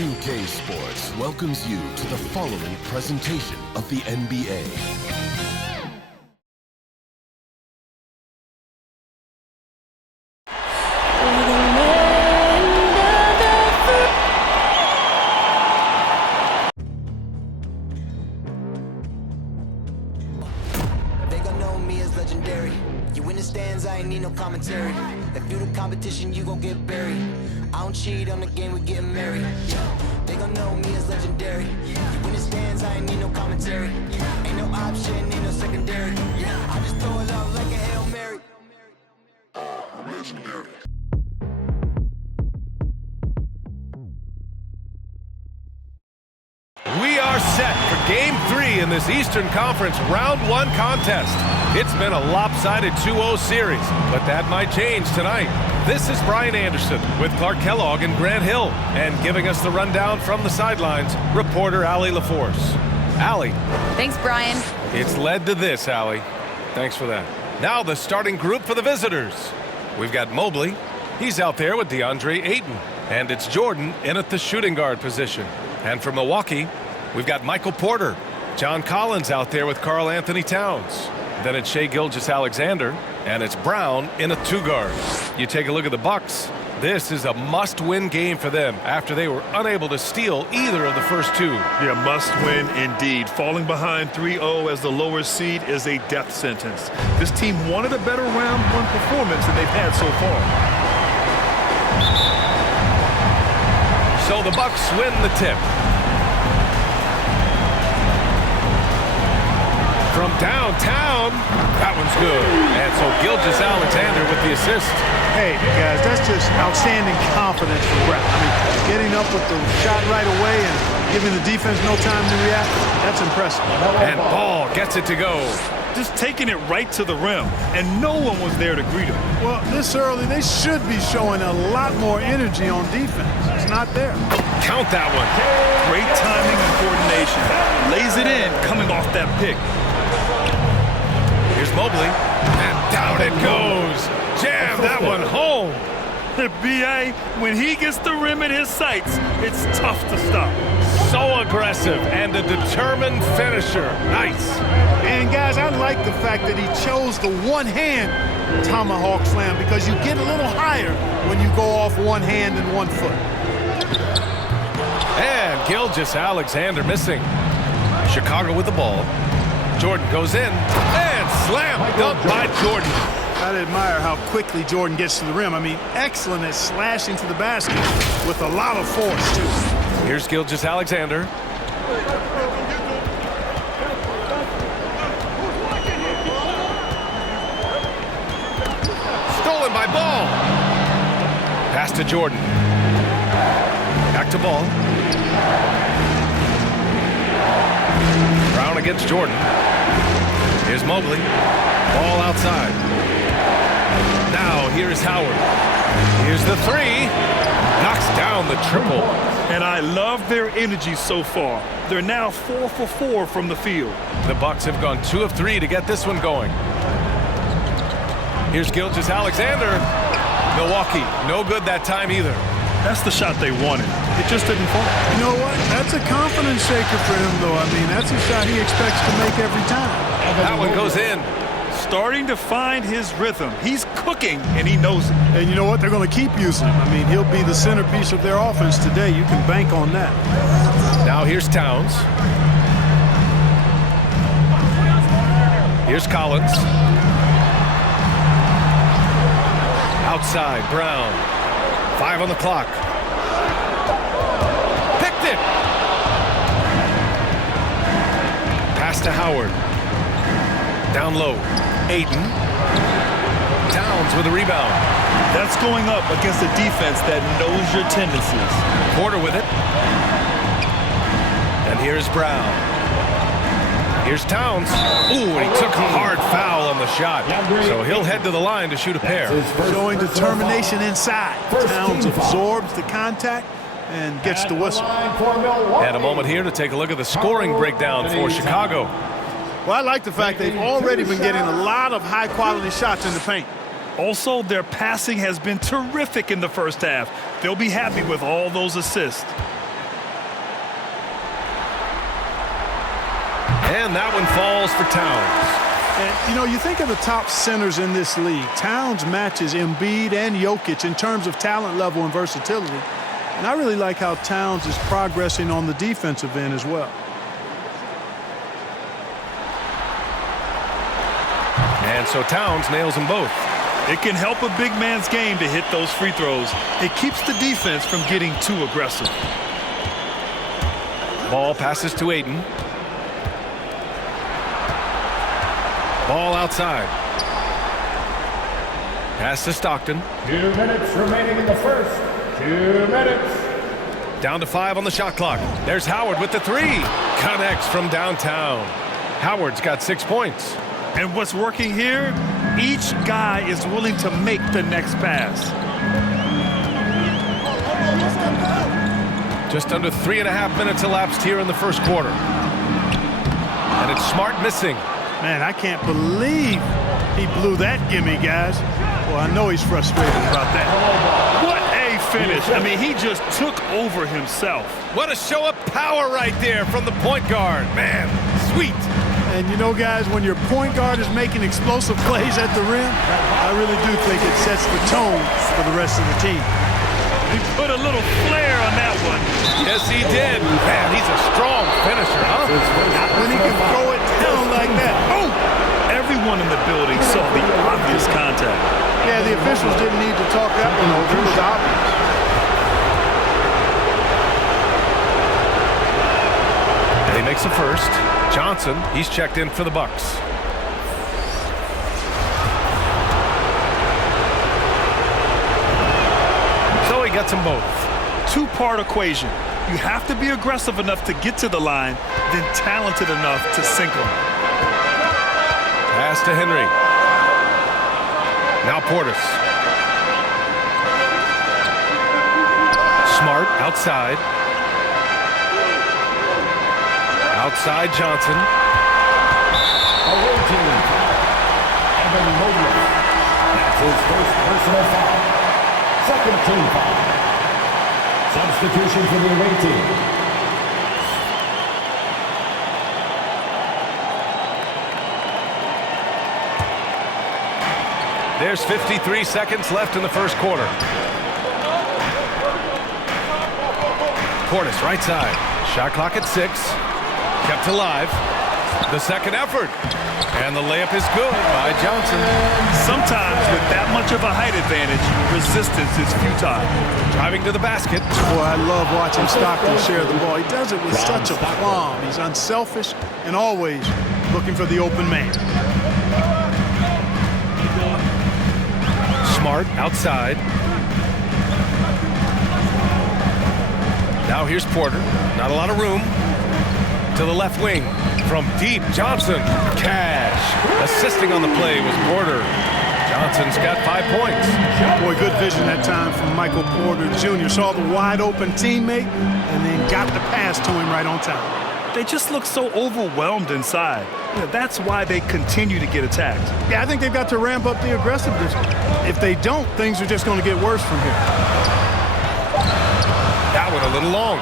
2K Sports welcomes you to the following presentation of the NBA. They gon' know me as legendary. You in the stands, I ain't need no commentary. If you the competition, you gon' get buried. I don't cheat on the game, we getting married. They gon' know me as legendary. You in the stands, I ain't need no commentary. Ain't no option, ain't no secondary. I just throw it up like a Hail Mary. I'm legendary. We are set for Game 3 in this Eastern Conference Round 1 contest. It's been a lopsided 2-0 series, but that might change tonight. This is Brian Anderson with Clark Kellogg and Grant Hill, and giving us the rundown from the sidelines, reporter Allie LaForce. Allie. Thanks, Brian. It's led to this, Allie. Thanks for that. Now the starting group for the visitors. We've got Mobely. He's out there with DeAndre Ayton. And it's Jordan in at the shooting guard position. And for Milwaukee, we've got Michael Porter. John Collins out there with Karl Anthony Towns. Then it's Shai Gilgeous-Alexander, and it's Brown in a two-guard. You take a look at the Bucks. This is a must-win game for them after they were unable to steal either of the first two. Yeah, must-win indeed. Falling behind 3-0 as the lower seed is a death sentence. This team wanted a better round one performance than they've had so far. So the Bucks win the tip. From downtown, that one's good. And so Gilgeous-Alexander with the assist. Hey, guys, that's just outstanding confidence from Brett. I mean, getting up with the shot right away and giving the defense no time to react, that's impressive. And Ball gets it to go. Just taking it right to the rim, and no one was there to greet him. Well, this early, they should be showing a lot more energy on defense. It's not there. Count that one. Great timing and coordination. Lays it in, coming off that pick. Here's Mobely, and down it goes. Jam that one home. B.A., when he gets the rim in his sights, it's tough to stop. So aggressive and a determined finisher. Nice. And, guys, I like the fact that he chose the one-hand tomahawk slam because you get a little higher when you go off one hand and 1 foot. And Gilgeous-Alexander missing. Chicago with the ball. Jordan goes in and slam dunked by Jordan. I admire how quickly Jordan gets to the rim. I mean, excellent at slashing to the basket with a lot of force, too. Here's Gilgeous-Alexander. Stolen by Ball. Pass to Jordan. Back to Ball. Brown against Jordan. Here's Mobely. Ball outside. Now here's Howard. Here's the three. Knocks down the triple. And I love their energy so far. They're now 4 for 4 from the field. The Bucks have gone 2 of 3 to get this one going. Here's Gilgeous-Alexander. Milwaukee, no good that time either. That's the shot they wanted. It just didn't fall. You know what? That's a confidence shaker for him, though. I mean, that's a shot he expects to make every time. That one goes in. Starting to find his rhythm. He's cooking, and he knows it. And you know what? They're going to keep using him. I mean, he'll be the centerpiece of their offense today. You can bank on that. Now here's Towns. Here's Collins. Outside, Brown. 5 on the clock. Picked it. Pass to Howard. Down low. Ayton. Towns with a rebound. That's going up against a defense that knows your tendencies. Porter with it. And here's Brown. Here's Towns. Ooh, and he took a hard foul on the shot. So he'll head to the line to shoot a pair. Showing determination inside. Towns absorbs the contact and gets the whistle. And a moment here to take a look at the scoring breakdown for Chicago. Well, I like the fact they've already been getting a lot of high-quality shots in the paint. Also, their passing has been terrific in the first half. They'll be happy with all those assists. And that one falls for Towns. And, you know, you think of the top centers in this league. Towns matches Embiid and Jokic in terms of talent level and versatility. And I really like how Towns is progressing on the defensive end as well. And so Towns nails them both. It can help a big man's game to hit those free throws. It keeps the defense from getting too aggressive. Ball passes to Ayton. Ball outside. Pass to Stockton. 2 minutes remaining in the first. 2 minutes. Down to 5 on the shot clock. There's Howard with the 3. Connects from downtown. Howard's got 6 points. And what's working here? Each guy is willing to make the next pass. Just under 3.5 minutes elapsed here in the first quarter. And it's Smart missing. Man, I can't believe he blew that gimme, guys. Well, I know he's frustrated about that. What a finish. I mean, he just took over himself. What a show of power right there from the point guard. Man, sweet. And you know, guys, when your point guard is making explosive plays at the rim, I really do think it sets the tone for the rest of the team. He put a little flair on that one. Yes, he did. Man, he's a strong finisher, huh? When he can throw it down like that. Oh! Everyone in the building saw the obvious contact. Yeah, the officials didn't need to talk that one over. It was obvious. And he makes the first. Johnson, he's checked in for the Bucks. So he gets them both. Two-part equation. You have to be aggressive enough to get to the line, then talented enough to sink them. Pass to Henry. Now Portis. Smart outside. Outside Johnson. Away team. Evan Mobely. That's his first personal foul. Second team foul. Substitution for the away team. There's 53 seconds left in the first quarter. Portis right side. Shot clock at 6. Kept alive. The second effort. And the layup is good by Johnson. Sometimes with that much of a height advantage, resistance is futile. Driving to the basket. Boy, I love watching Stockton share the ball. He does it with such a plum. He's unselfish and always looking for the open man. Smart outside. Now here's Porter. Not a lot of room. To the left wing. From deep, Johnson. Cash. Assisting on the play was Porter. Johnson's got 5 points. Boy, good vision that time from Michael Porter Jr. Saw the wide open teammate and then got the pass to him right on time. They just look so overwhelmed inside. You know, that's why they continue to get attacked. Yeah, I think they've got to ramp up the aggressiveness. If they don't, things are just going to get worse from here. That one a little long.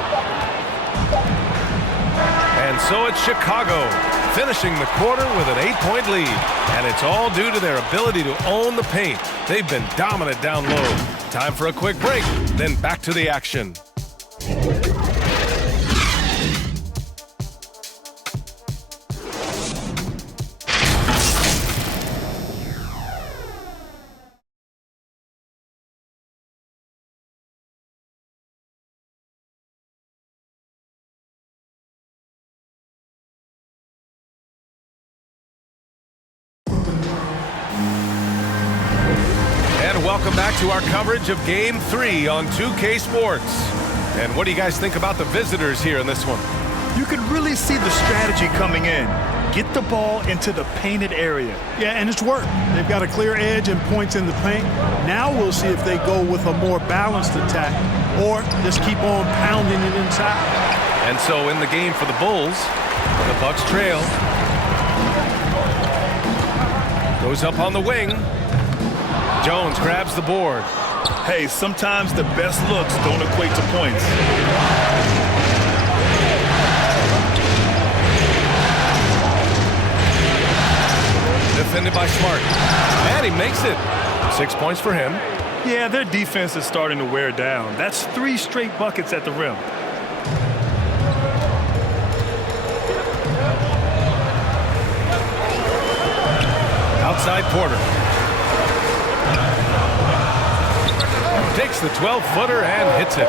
And so it's Chicago, finishing the quarter with an 8-point lead. And it's all due to their ability to own the paint. They've been dominant down low. Time for a quick break, then back to the action. Welcome back to our coverage of Game 3 on 2K Sports. And what do you guys think about the visitors here in this one? You can really see the strategy coming in. Get the ball into the painted area. Yeah, and it's worked. They've got a clear edge and points in the paint. Now we'll see if they go with a more balanced attack or just keep on pounding it inside. And so in the game for the Bulls, the Bucks trail. Goes up on the wing. Jones grabs the board. Hey, sometimes the best looks don't equate to points. defended by Smart. And he makes it. 6 points for him. Yeah, their defense is starting to wear down. That's 3 straight buckets at the rim. Outside Porter. Takes the 12-footer and hits it.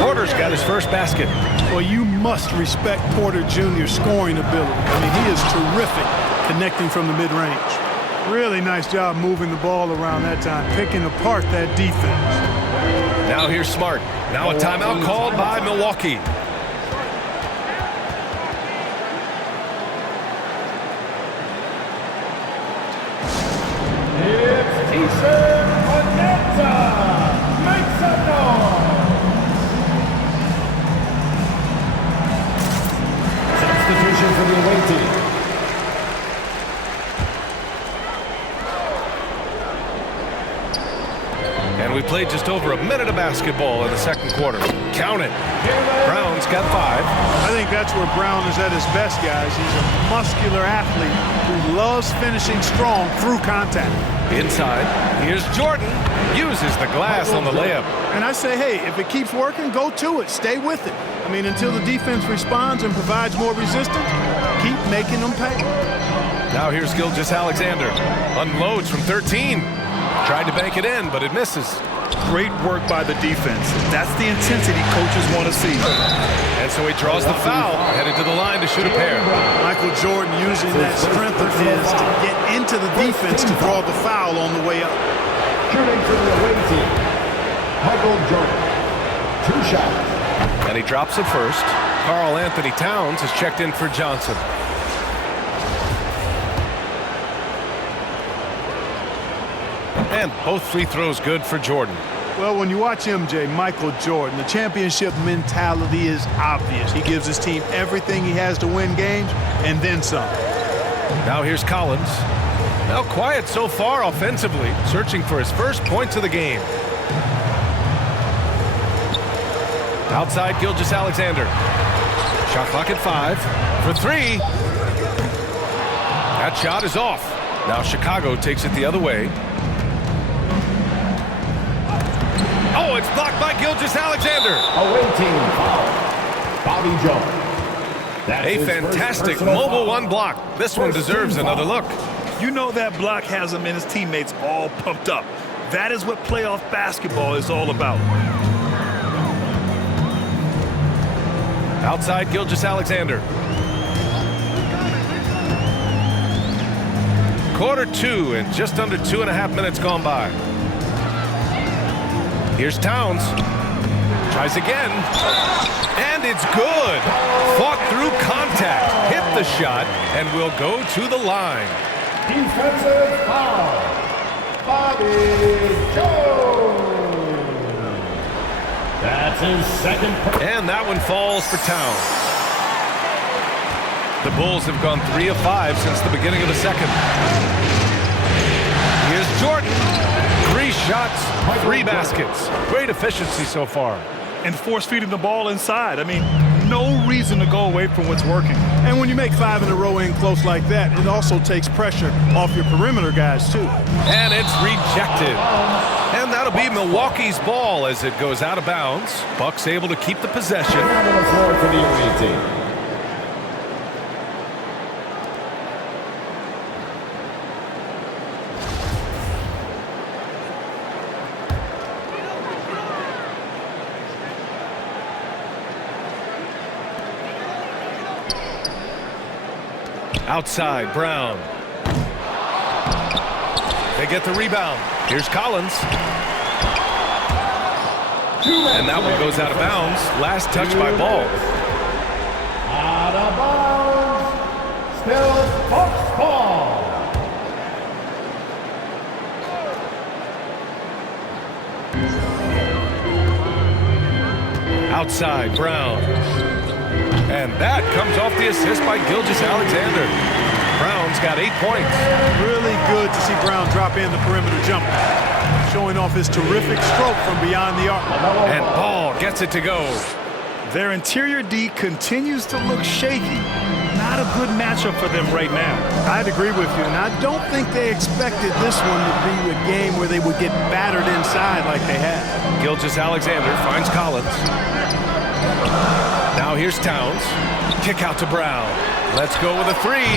Porter's got his first basket. Well, you must respect Porter Jr.'s scoring ability. I mean, he is terrific connecting from the mid-range. Really nice job moving the ball around that time, picking apart that defense. Now here's Smart. Now a timeout called by Milwaukee. It's Eason Oneta. Make some noise. Substitution for the away team. And we played just over a minute of basketball in the second quarter. Count it. Brown's got 5. I think that's where Brown is at his best, guys. He's a muscular athlete who loves finishing strong through contact. Inside, here's Jordan. Uses the glass on the layup. And I say, hey, if it keeps working, go to it. Stay with it. I mean, until the defense responds and provides more resistance, keep making them pay. Now here's Gilgeous-Alexander. Unloads from 13. Tried to bank it in, but it misses. Great work by the defense. That's the intensity coaches want to see. And so he draws the foul, headed to the line to shoot a pair. Michael Jordan using that strength of his to get into the defense to draw the foul on the way up. Shooting for the away team, Michael Jordan. 2 shots. And he drops it first. Karl Anthony Towns is checked in for Johnson. And both free throws good for Jordan. Well, when you watch MJ, Michael Jordan, the championship mentality is obvious. He gives his team everything he has to win games, and then some. Now here's Collins. Now quiet so far offensively, searching for his first points of the game. Outside Gilgeous-Alexander. Shot clock at 5 for 3. That shot is off. Now Chicago takes it the other way. Oh, it's blocked by Gilgeous-Alexander. Away team foul. Bobby Jones. That's A his fantastic first personal mobile foul. 1 block. This one First deserves team another foul. look. You know that block has him and his teammates all pumped up. That is what playoff basketball is all about. Outside Gilgeous-Alexander. Quarter 2 and just under 2.5 minutes gone by. Here's Towns. Tries again. And it's good. Fought through contact. Hit the shot and will go to the line. Defensive foul. Bobby Jones. That's his second. And that one falls for Towns. The Bulls have gone 3 of 5 since the beginning of the second. Here's Jordan. 3 shots, 3 baskets. Great efficiency so far. And force-feeding the ball inside. I mean, no reason to go away from what's working. And when you make 5 in a row in close like that, it also takes pressure off your perimeter guys, too. And it's rejected. And that'll be Milwaukee's ball as it goes out of bounds. Bucks able to keep the possession. On the floor for the away team. Outside, Brown. They get the rebound. Here's Collins. And that one goes out of bounds. Last touch by Ball. Out of bounds. Still Bucks ball. Outside, Brown. And that comes off the assist by Gilgeous-Alexander. Brown's got 8 points. Really good to see Brown drop in the perimeter jumper, showing off his terrific stroke from beyond the arc. And Ball gets it to go. Their interior D continues to look shaky. Not not a good matchup for them right now. I'd agree with you, and I don't think they expected this one to be a game where they would get battered inside like they have. Gilgeous-Alexander finds Collins. Now here's Towns. Kick out to Brown. Let's go with a three.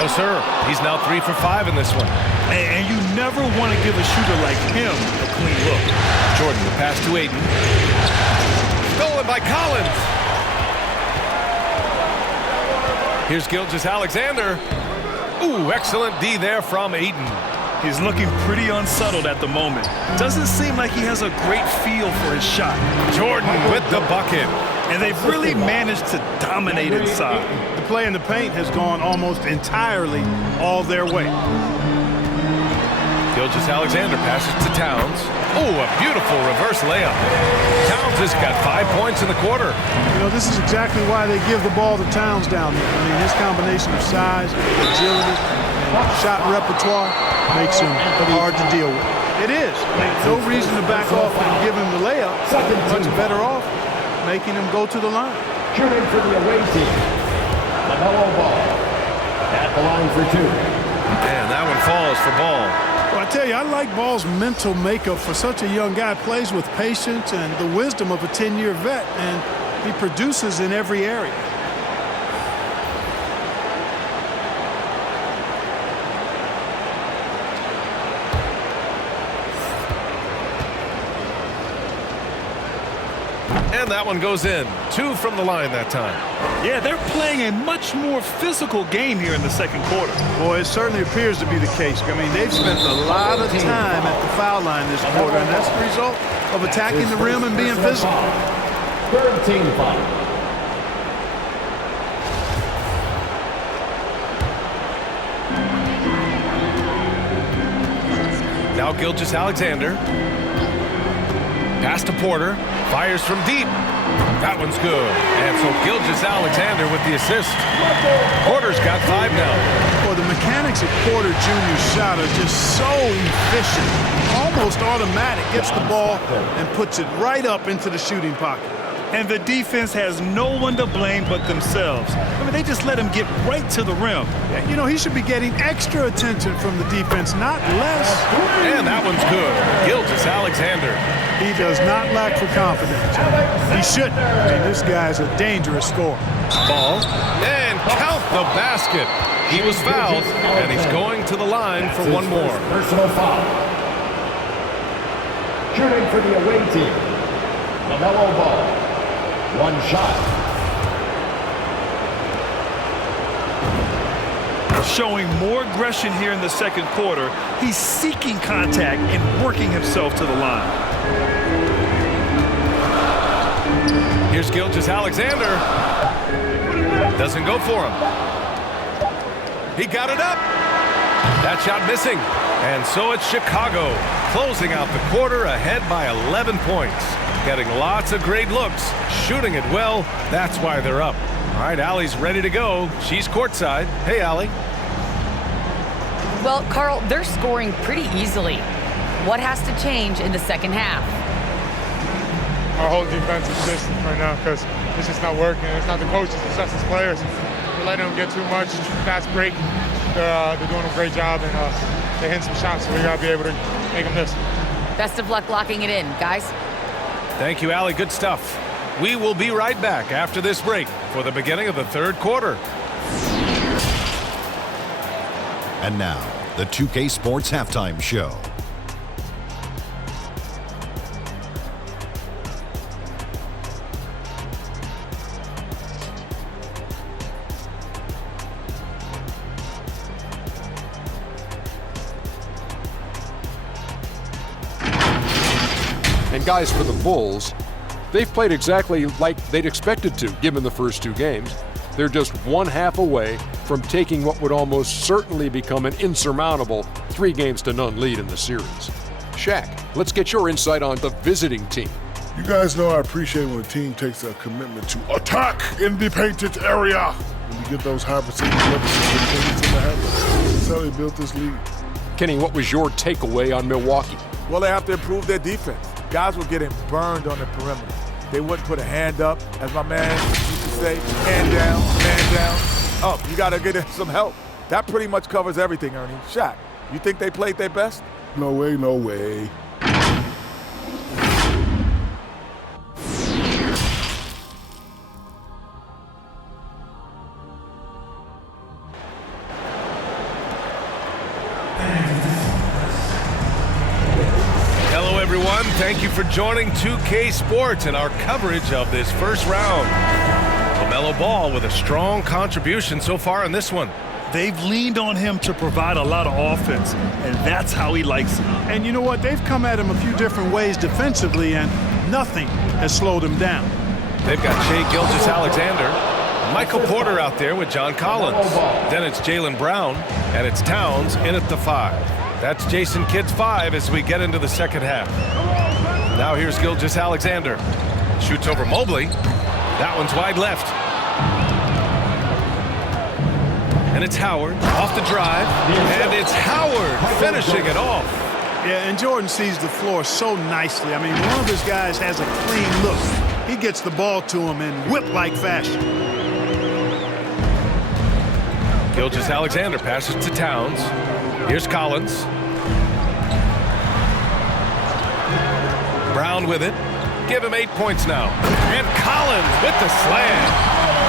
No, sir. He's now 3 for 5 in this one. And you never want to give a shooter like him a clean look. Jordan, the pass to Ayton. Stolen by Collins. Here's Gilgeous-Alexander. Ooh, excellent D there from Ayton. He's looking pretty unsettled at the moment. Doesn't seem like he has a great feel for his shot. Jordan with the bucket. And they've really managed to dominate inside. The play in the paint has gone almost entirely all their way. Gilgeous-Alexander passes to Towns. Oh, a beautiful reverse layup. Towns has got 5 points in the quarter. You know, this is exactly why they give the ball to Towns down there. I mean, his combination of size, agility, and shot repertoire makes him hard to deal with. It is. I mean, no reason to back off and give him the layup. Much better off making him go to the line. Shooting for the away team. Lambo ball. At the line for 2. And that one falls for Ball. Well, I tell you, I like Ball's mental makeup for such a young guy. Plays with patience and the wisdom of a 10-year vet, and he produces in every area. And that one goes in. 2 from the line that time. Yeah, they're playing a much more physical game here in the second quarter. Boy, it certainly appears to be the case. I mean, they've spent a lot of time at the foul line this quarter, and that's the result of attacking the rim and being physical. Third team foul. Now Gilgeous-Alexander. Pass to Porter. Fires from deep. That one's good. And so Gilgeous-Alexander with the assist. Porter's got 5 now. Boy, the mechanics of Porter Jr.'s shot are just so efficient. Almost automatic. Gets the ball and puts it right up into the shooting pocket. And the defense has no one to blame but themselves. I mean, they just let him get right to the rim. Yeah, you know, he should be getting extra attention from the defense, not less. And that one's good. Gilgeous-Alexander. He does not lack for confidence. He shouldn't. I mean, this guy's a dangerous scorer. Ball. And count the basket. He was fouled, and he's going to the line for one more. Personal foul. Shooting for the away team. LaMelo Ball. One shot. Showing more aggression here in the second quarter. He's seeking contact and working himself to the line. Here's Gilgeous-Alexander. Doesn't go for him. He got it up. That shot missing. And so it's Chicago closing out the quarter ahead by 11 points. Getting lots of great looks, shooting it well. That's why they're up. All right, Allie's ready to go. She's courtside. Hey, Allie. Well, Carl, they're scoring pretty easily. What has to change in the second half? Our whole defensive system right now, because it's just not working. It's not the coaches, it's just the players. We're letting them get too much fast break. They're doing a great job, and they hit some shots, so we got to be able to make them miss. Best of luck locking it in, guys. Thank you, Allie. Good stuff. We will be right back after this break for the beginning of the third quarter. And now, the 2K Sports Halftime Show. And guys, for the Bulls, they've played exactly like they'd expected to, given the first 2 games. They're just 1/2 away from taking what would almost certainly become an insurmountable 3-0 lead in the series. Shaq, let's get your insight on the visiting team. You guys know I appreciate when a team takes a commitment to attack in the painted area. When you get those high percentage levels, that's how they built this league. Kenny, what was your takeaway on Milwaukee? Well, they have to improve their defense. Guys were getting burned on the perimeter. They wouldn't put a hand up, as my man used to say, hand down, man down. up. You got to get him some help. That pretty much covers everything, Ernie. Shaq, you think they played their best? No way, no way. Hello, everyone. Thank you for joining 2K Sports and our coverage of this first round. LaMelo Ball with a strong contribution so far in this one. They've leaned on him to provide a lot of offense, and that's how he likes it. And you know what? They've come at him a few different ways defensively, and nothing has slowed him down. They've got Shai Gilgeous-Alexander, Michael Porter out there with John Collins. Then it's Jaylen Brown, and it's Towns in at the 5. That's Jason Kidd's 5 as we get into the second half. Now here's Gilgeous-Alexander. Shoots over Mobley. That one's wide left. And it's Howard off the drive. And it's Howard finishing it off. Yeah, and Jordan sees the floor so nicely. I mean, one of his guys has a clean look. He gets the ball to him in whip-like fashion. Gilgeous-Alexander passes to Towns. Here's Collins. Brown with it. Give him 8 points now. And Collins with the slam.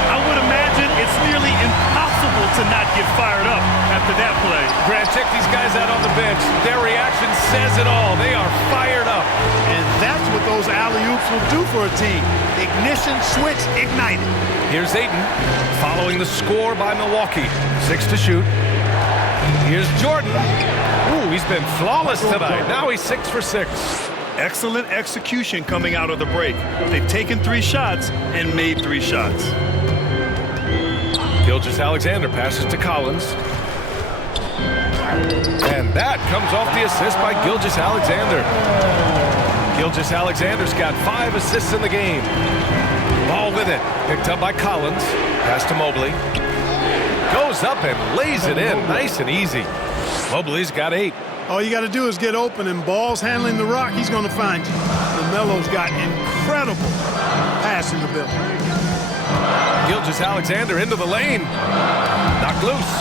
I would imagine it's nearly impossible to not get fired up after that play. Grant, check these guys out on the bench. Their reaction says it all. They are fired up. And that's what those alley-oops will do for a team. Ignition switch ignited. Here's Ayton following the score by Milwaukee. 6 to shoot. Here's Jordan. Ooh, he's been flawless tonight. Now he's 6 for 6. Excellent execution coming out of the break. They've taken 3 shots and made 3 shots. Gilgeous-Alexander passes to Collins. And that comes off the assist by Gilgeous-Alexander. Gilgeous-Alexander's got 5 assists in the game. Ball with it. Picked up by Collins. Pass to Mobley. Goes up and lays it in. Nice and easy. Mobley's got 8. All you got to do is get open, and Ball's handling the rock. He's going to find you. LaMelo's got incredible passing ability. Gilgeous-Alexander into the lane. Knocked loose.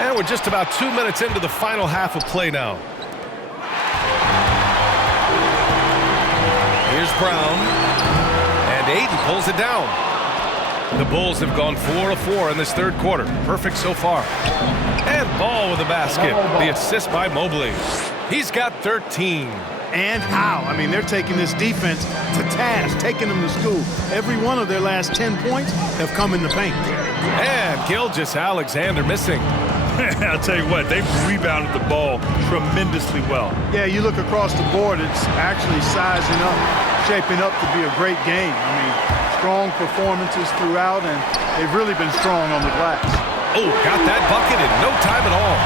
And we're just about 2 minutes into the final half of play now. Here's Brown. And Ayton pulls it down. The Bulls have gone 4 of 4 in this third quarter. Perfect so far. And Ball with the basket. The assist by Mobley. He's got 13. And how? I mean, they're taking this defense to task, taking them to school. Every one of their last 10 points have come in the paint. And Gilgeous-Alexander missing. I'll tell you what, they've rebounded the ball tremendously well. Yeah, you look across the board, it's actually sizing up, shaping up to be a great game. I mean, strong performances throughout, and they've really been strong on the glass. Oh, got that bucket in no time at all.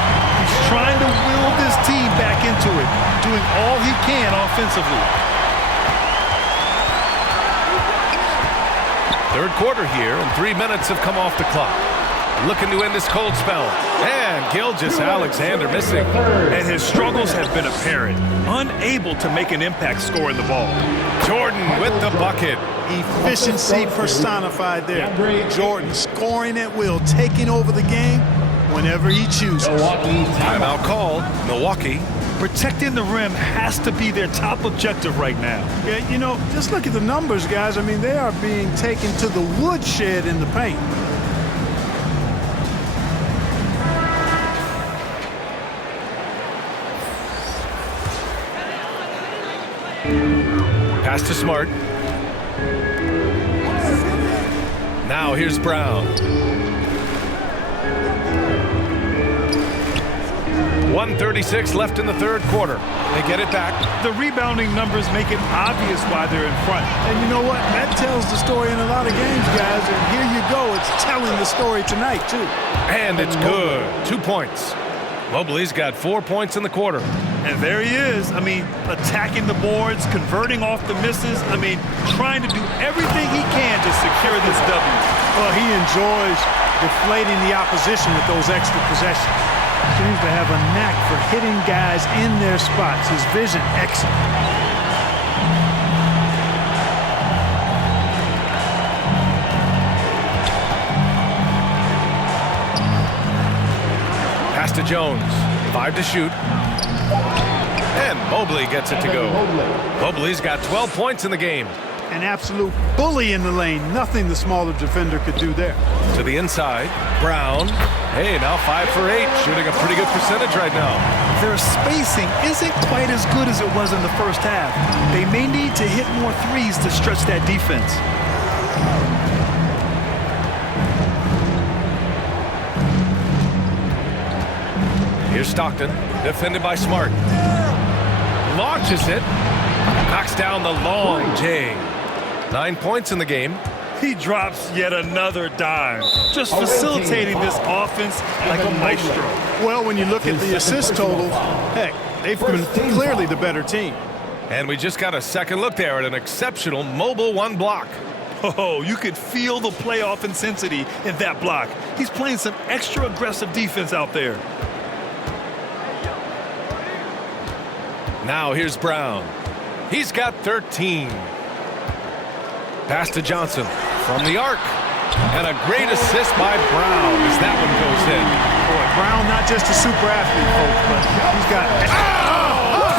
He's trying to will this team back into it, doing all he can offensively. Third quarter here, and 3 minutes have come off the clock. Looking to end this cold spell. And Gilgeous-Alexander missing. And his struggles have been apparent. Unable to make an impact scoring the ball. Jordan with the bucket. Efficiency personified there. Jordan scoring at will, taking over the game whenever he chooses. Timeout called. Milwaukee. Protecting the rim has to be their top objective right now. Yeah, you know, just look at the numbers, guys. I mean, they are being taken to the woodshed in the paint. Pass to Smart. Now here's Brown. 1:36 left in the third quarter. They get it back. The rebounding numbers make it obvious why they're in front. And you know what? That tells the story in a lot of games, guys. And here you go. It's telling the story tonight, too. And it's good. 2 points. Mobley's got 4 points in the quarter. And there he is. I mean, attacking the boards, converting off the misses. I mean, trying to do everything he can to secure this W. Well, he enjoys deflating the opposition with those extra possessions. Seems to have a knack for hitting guys in their spots. His vision, excellent. to Jones. 5 to shoot. And Mobely gets it to go. Mobley's got 12 points in the game. An absolute bully in the lane. Nothing the smaller defender could do there. To the inside. Brown. Hey, now 5 for 8. Shooting a pretty good percentage right now. Their spacing isn't quite as good as it was in the first half. They may need to hit more threes to stretch that defense. Here's Stockton, defended by Smart. Launches it. Knocks down the long J. 9 points in the game. He drops yet another dime, just facilitating this offense like a maestro. Well, when you look at the assist totals, heck, they've been clearly the better team. And we just got a second look there at an exceptional mobile 1 block. Oh, you could feel the playoff intensity in that block. He's playing some extra aggressive defense out there. Now here's Brown. He's got 13. Pass to Johnson from the arc. And a great assist by Brown as that one goes in. Boy, Brown not just a super athlete, folks, but he's got...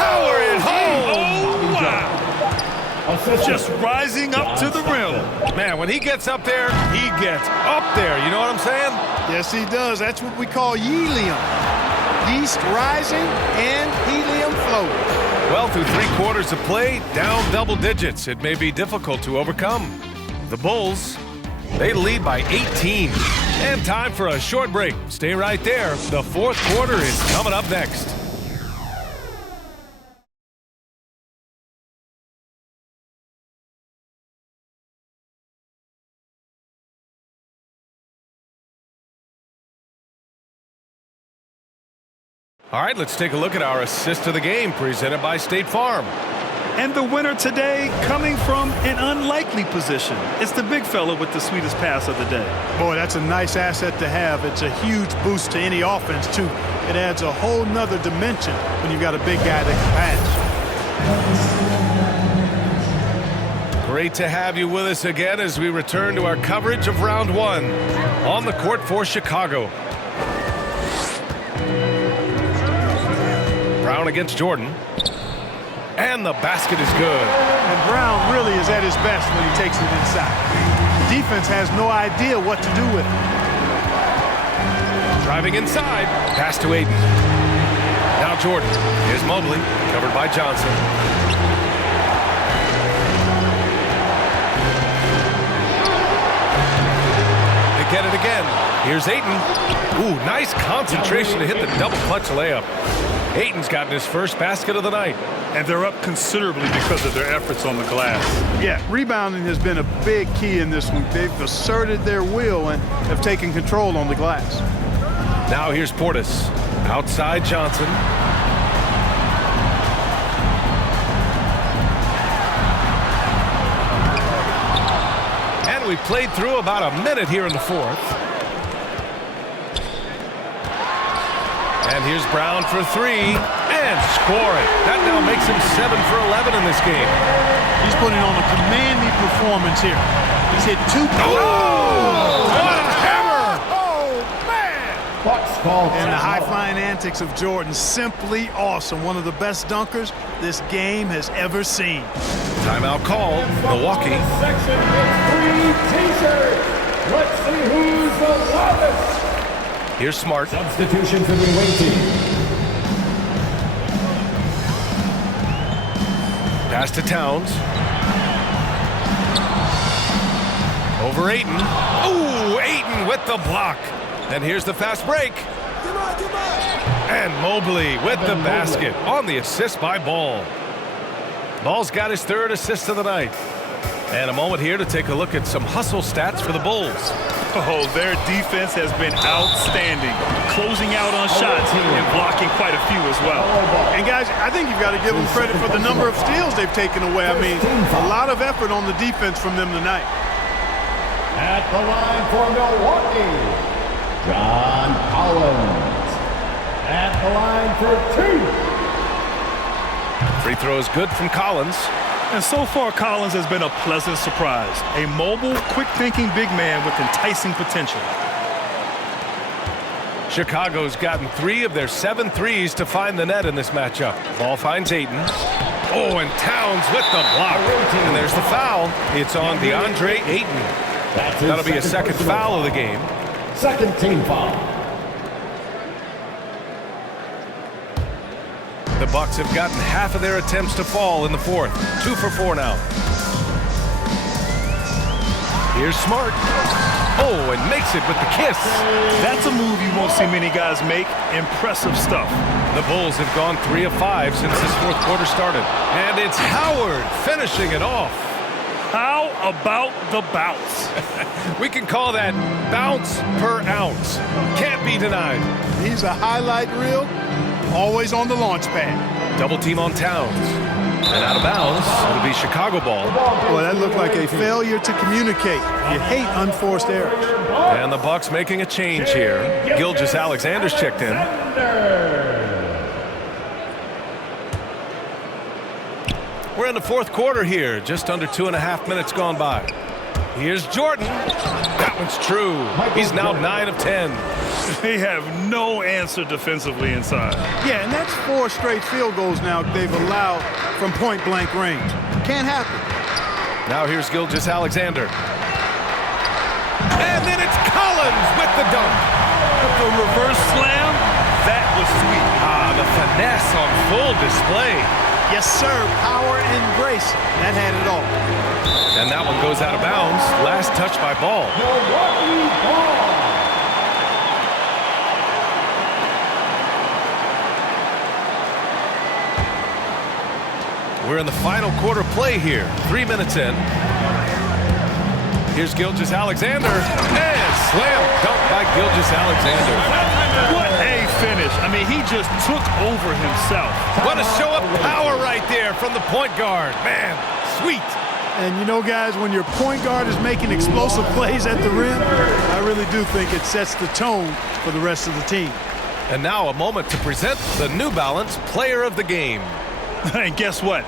Power at home! Oh, wow! Just rising up to the rim. Man, when he gets up there, he gets up there. You know what I'm saying? Yes, he does. That's what we call helium. Yeast rising and helium floating. Well, through 3 quarters of play, down double digits. It may be difficult to overcome. The Bulls, they lead by 18. And time for a short break. Stay right there. The 4th quarter is coming up next. All right, let's take a look at our assist of the game presented by State Farm. And the winner today coming from an unlikely position. It's the big fella with the sweetest pass of the day. Boy, that's a nice asset to have. It's a huge boost to any offense, too. It adds a whole nother dimension when you've got a big guy that can pass. Great to have you with us again as we return to our coverage of round 1 on the court for Chicago. Brown against Jordan. And the basket is good. And Brown really is at his best when he takes it inside. The defense has no idea what to do with it. Driving inside. Pass to Ayton. Now Jordan. Here's Mobely. Covered by Johnson. They get it again. Here's Ayton. Ooh, nice concentration to hit the double clutch layup. Ayton's gotten his first basket of the night. And they're up considerably because of their efforts on the glass. Yeah, rebounding has been a big key in this week. They've asserted their will and have taken control on the glass. Now here's Portis. Outside Johnson. And we played through about a minute here in the 4th. And here's Brown for 3 and scoring. That now makes him 7 for 11 in this game. He's putting on a commanding performance here. He's hit 2. Oh! What a hammer! Oh, man! And the high-flying antics of Jordan, simply awesome. One of the best dunkers this game has ever seen. Timeout call, Milwaukee. Section with 3 T-shirts. Let's see who's the loudest. Here's Smart. Substitution for the away team. Pass to Towns. Over Ayton. Ooh, Ayton with the block. And here's the fast break. And Mobely with the basket on the assist by Ball. Ball's got his 3rd assist of the night. And a moment here to take a look at some hustle stats for the Bulls. Oh, their defense has been outstanding, closing out on shots and blocking quite a few as well. And guys, I think you've got to give them credit for the number of steals they've taken away. I mean, a lot of effort on the defense from them tonight. At the line for Milwaukee, John Colin. At the line for 2. Free throw is good from Collins. And so far, Collins has been a pleasant surprise. A mobile, quick-thinking big man with enticing potential. Chicago's gotten 3 of their 7 threes to find the net in this matchup. Ball finds Ayton. Oh, and Towns with the block. And there's the foul. It's on DeAndre Ayton. That'll be a second foul of the game. Second team foul. The Bucks have gotten half of their attempts to fall in the fourth. 2 for 4 now. Here's Smart. Oh, and makes it with the kiss. That's a move you won't see many guys make. Impressive stuff. The Bulls have gone 3 of 5 since this fourth quarter started. And it's Howard finishing it off. How about the bounce? We can call that bounce per ounce. Can't be denied. He's a highlight reel, always on the launch pad. Double team on Towns. And out of bounds, it'll be Chicago ball. Boy, that looked like a failure to communicate. You hate unforced errors. And the Bucks making a change here. Gilgeous-Alexander's checked in. We're in the fourth quarter here. Just under 2.5 minutes gone by. Here's Jordan. That one's true. He's now 9 of 10. They have no answer defensively inside. Yeah, and that's 4 straight field goals now they've allowed from point-blank range. Can't happen. Now here's Gilgeous-Alexander. And then it's Collins with the dunk. The reverse slam, that was sweet. Ah, the finesse on full display. Yes, sir. Power and grace. That had it all. And that one goes out of bounds. Last touch by Ball. We're in the final quarter play here. 3 minutes in. Here's Gilgeous-Alexander. And slam dunk by Gilgeous-Alexander. What a finish. I mean, he just took over himself. What a show of power right there from the point guard. Man, sweet. And you know, guys, when your point guard is making explosive plays at the rim, I really do think it sets the tone for the rest of the team. And now a moment to present the New Balance Player of the Game. And guess what?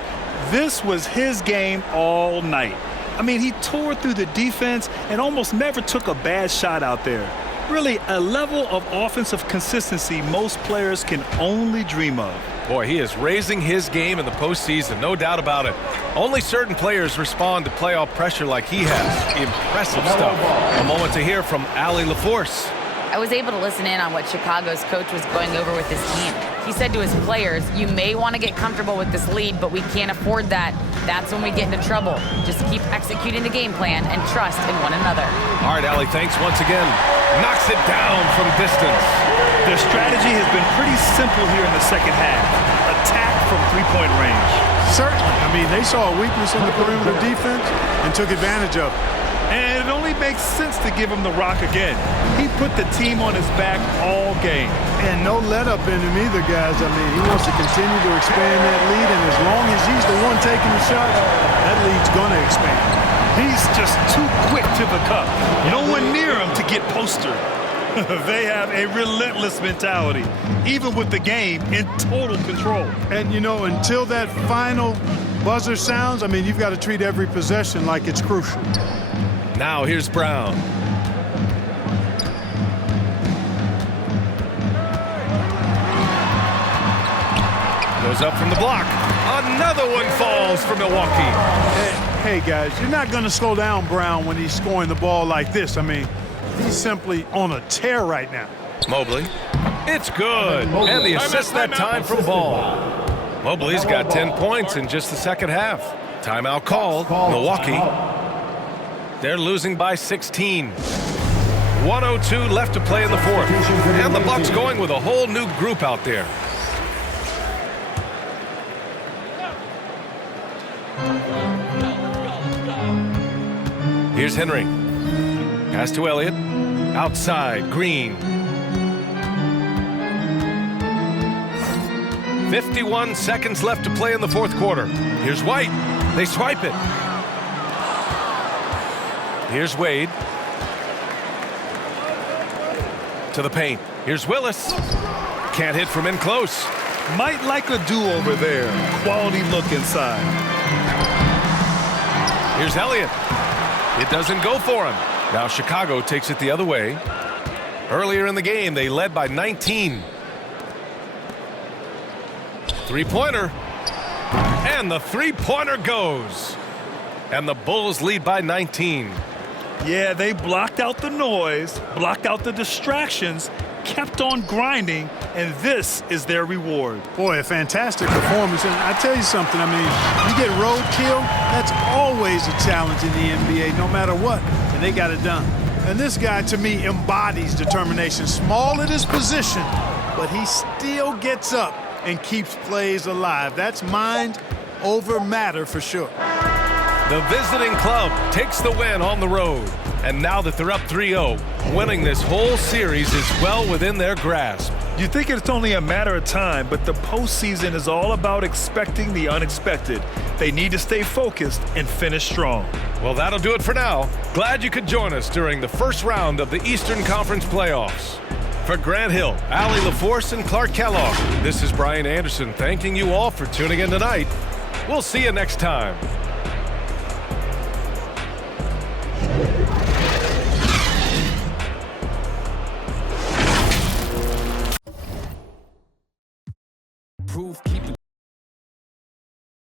This was his game all night. I mean, he tore through the defense and almost never took a bad shot out there. Really, a level of offensive consistency most players can only dream of. Boy, he is raising his game in the postseason, no doubt about it. Only certain players respond to playoff pressure like he has. Impressive stuff. A moment to hear from Allie LaForce. I was able to listen in on what Chicago's coach was going over with his team. He said to his players, you may want to get comfortable with this lead, but we can't afford that. That's when we get into trouble. Just keep executing the game plan and trust in one another. All right, Allie, thanks once again. Knocks it down from distance. Their strategy has been pretty simple here in the second half. Attack from three-point range. Certainly. I mean, they saw a weakness in the perimeter defense and took advantage of it. And it only makes sense to give him the rock again. He put the team on his back all game. And no let-up in him either, guys. I mean, he wants to continue to expand that lead, and as long as he's the one taking the shots, that lead's going to expand. He's just too quick to the cup. No one near him to get postered. They have a relentless mentality, even with the game in total control. And, you know, until that final buzzer sounds, I mean, you've got to treat every possession like it's crucial. Now here's Brown. Goes up from the block. Another one falls for Milwaukee. Hey, guys, you're not going to slow down Brown when he's scoring the ball like this. I mean, he's simply on a tear right now. Mobley. It's good. And the assist that time from Ball. Mobley's got 10 points in just the second half. Timeout called. Milwaukee. They're losing by 16. 102 left to play in the fourth. And the Bucks going with a whole new group out there. Here's Henry. Pass to Elliott. Outside, Green. 51 seconds left to play in the fourth quarter. Here's White. They swipe it. Here's Wade. To the paint. Here's Willis. Can't hit from in close. Might like a do-over there. Quality look inside. Here's Elliott. It doesn't go for him. Now Chicago takes it the other way. Earlier in the game, they led by 19. Three-pointer. And the three-pointer goes. And the Bulls lead by 19. Yeah, they blocked out the noise, blocked out the distractions, kept on grinding, and this is their reward. Boy, a fantastic performance. And I tell you something, I mean, you get roadkill, that's always a challenge in the NBA, no matter what, and they got it done. And this guy, to me, embodies determination. Small at his position, but he still gets up and keeps plays alive. That's mind over matter for sure. The visiting club takes the win on the road. And now that they're up 3-0, winning this whole series is well within their grasp. You think it's only a matter of time, but the postseason is all about expecting the unexpected. They need to stay focused and finish strong. Well, that'll do it for now. Glad you could join us during the first round of the Eastern Conference playoffs. For Grant Hill, Allie LaForce, and Clark Kellogg, this is Brian Anderson thanking you all for tuning in tonight. We'll see you next time. Proof keep